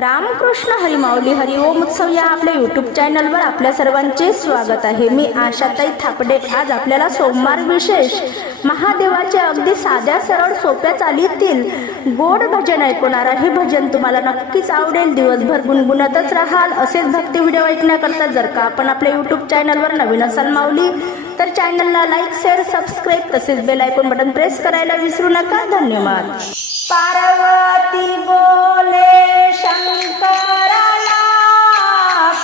रामकृष्ण हरिमाऊली हरिओम उत्सव या आपल्या यूट्यूब चॅनलवर आपल्या सर्वांचे स्वागत आहे. मी आशाताई थापडे. आज आपल्याला सोमवार विशेष महादेवाचे अगदी साध्या सरळ सोप्या चालीतील गोड भजन ऐकवणार आहे. भजन तुम्हाला नक्कीच आवडेल. दिवसभर गुणगुणतच राहाल. असेच भक्ती व्हिडिओ ऐकण्याकरता जर का आपण आपल्या यूट्यूब चॅनलवर नवीन असाल माऊली तर चॅनलला लाईक शेअर सबस्क्राईब तसेच बेल आयकॉन बटन प्रेस करायला विसरू नका. धन्यवाद. पार्वती बोले शंकराला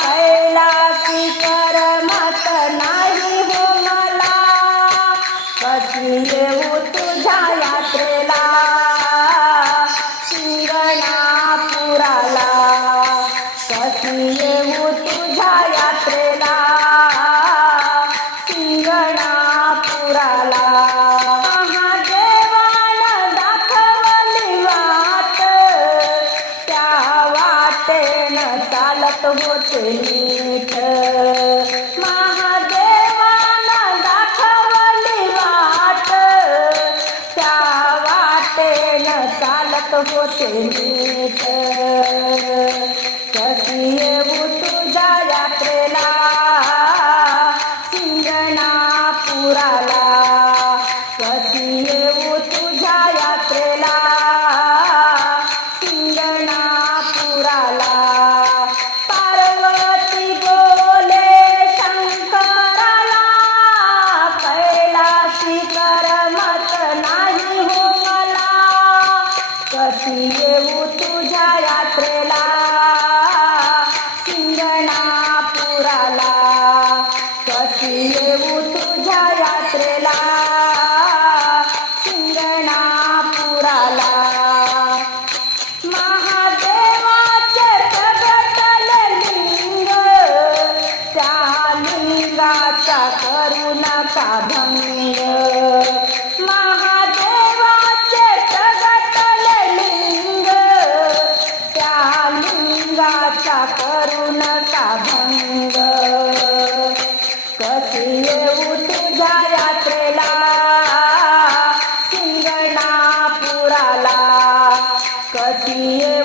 कैलासी करमत नाही हो मला. कशी येऊ तुझ्या यात्रेला. वाटेनं चालत होते नीट. महादेवानं दाखवली वाट. त्या वाटेनं चालत होते नीट. कशी नका भंग? कशी येऊ तुझ्या यात्रेला? सिंगणापुराला कशी येऊ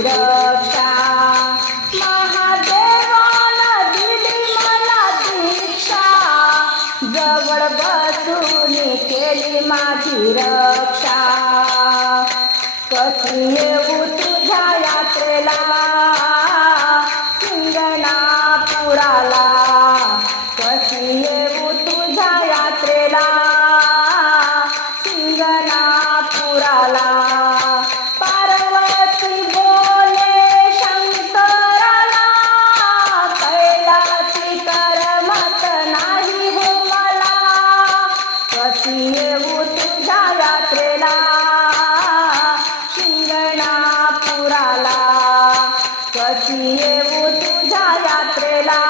माझी रक्षा महादेवानं दिली मला दीक्षा. जवळ बसून केली माझी रक्षा. कशी येऊ कशी येऊ तुझ्या यात्रेला. शिंगणापुराला. कशी येऊ तुझ्या यात्रेला.